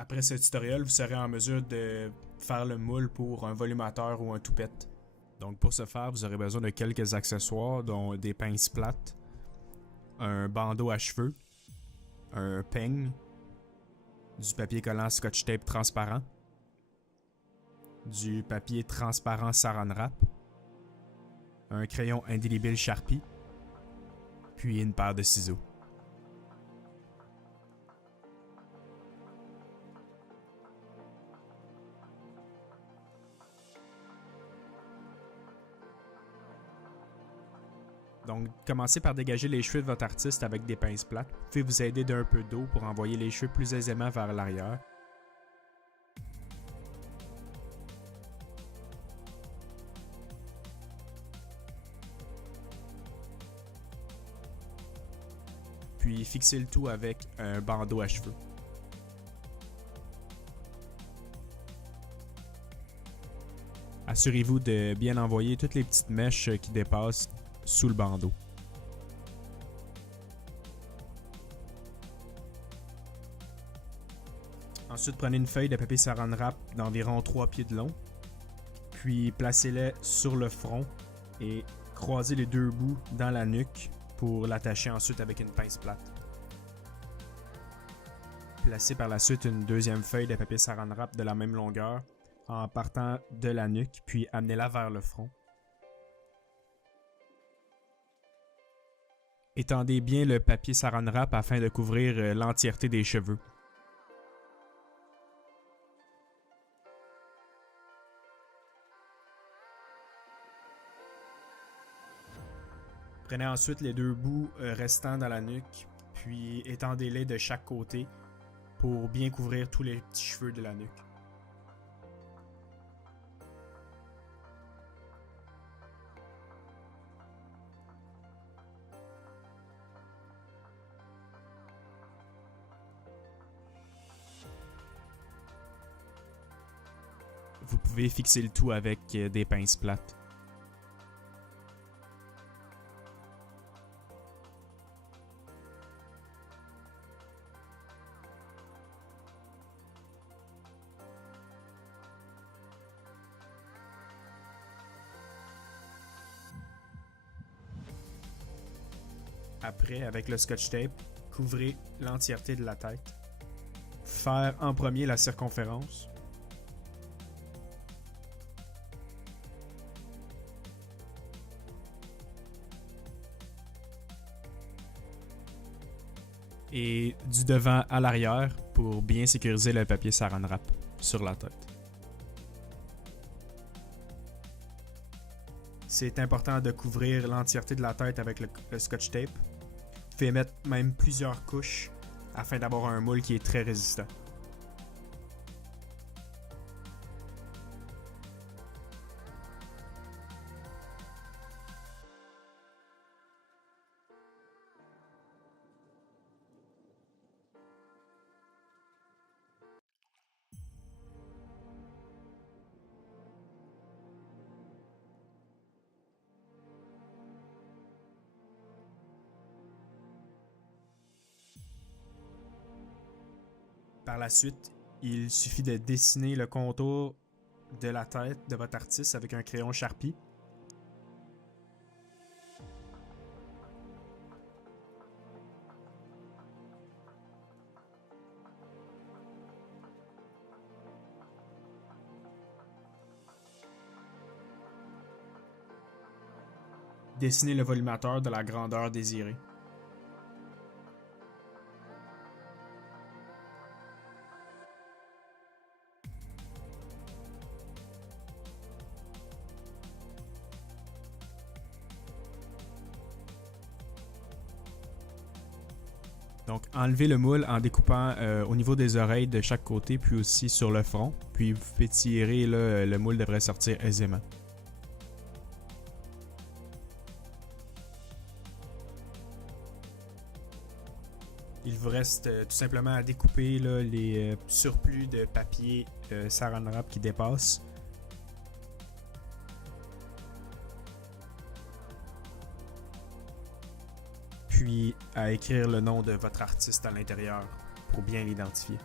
Après ce tutoriel, vous serez en mesure de faire le moule pour un volumateur ou un toupette. Donc pour ce faire, vous aurez besoin de quelques accessoires, dont des pinces plates, un bandeau à cheveux, un peigne, du papier collant Scotch Tape transparent, du papier transparent Saran Wrap, un crayon indélébile Sharpie, puis une paire de ciseaux. Donc, commencez par dégager les cheveux de votre artiste avec des pinces plates. Vous pouvez vous aider d'un peu d'eau pour envoyer les cheveux plus aisément vers l'arrière. Puis fixez le tout avec un bandeau à cheveux. Assurez-vous de bien envoyer toutes les petites mèches qui dépassent sous le bandeau. Ensuite, prenez une feuille de papier Saran Wrap d'environ 3 pieds de long, puis placez-les sur le front et croisez les deux bouts dans la nuque pour l'attacher ensuite avec une pince plate. Placez par la suite une deuxième feuille de papier Saran Wrap de la même longueur en partant de la nuque, puis amenez-la vers le front. Étendez bien le papier Saran Wrap afin de couvrir l'entièreté des cheveux. Prenez ensuite les deux bouts restants dans la nuque, puis étendez-les de chaque côté pour bien couvrir tous les petits cheveux de la nuque. Vous pouvez fixer le tout avec des pinces plates. Après, avec le Scotch Tape, couvrez l'entièreté de la tête. Faire en premier la circonférence. Et du devant à l'arrière pour bien sécuriser le papier Saran Wrap sur la tête. C'est important de couvrir l'entièreté de la tête avec le Scotch Tape. Vous pouvez mettre même plusieurs couches afin d'avoir un moule qui est très résistant. Par la suite, il suffit de dessiner le contour de la tête de votre artiste avec un crayon Sharpie. Dessinez le volumateur de la grandeur désirée. Donc, enlevez le moule en découpant au niveau des oreilles de chaque côté, puis aussi sur le front. Puis vous pouvez tirer, là, le moule devrait sortir aisément. Il vous reste tout simplement à découper là, les surplus de papier Saran Wrap qui dépassent. Puis à écrire le nom de votre artiste à l'intérieur pour bien l'identifier.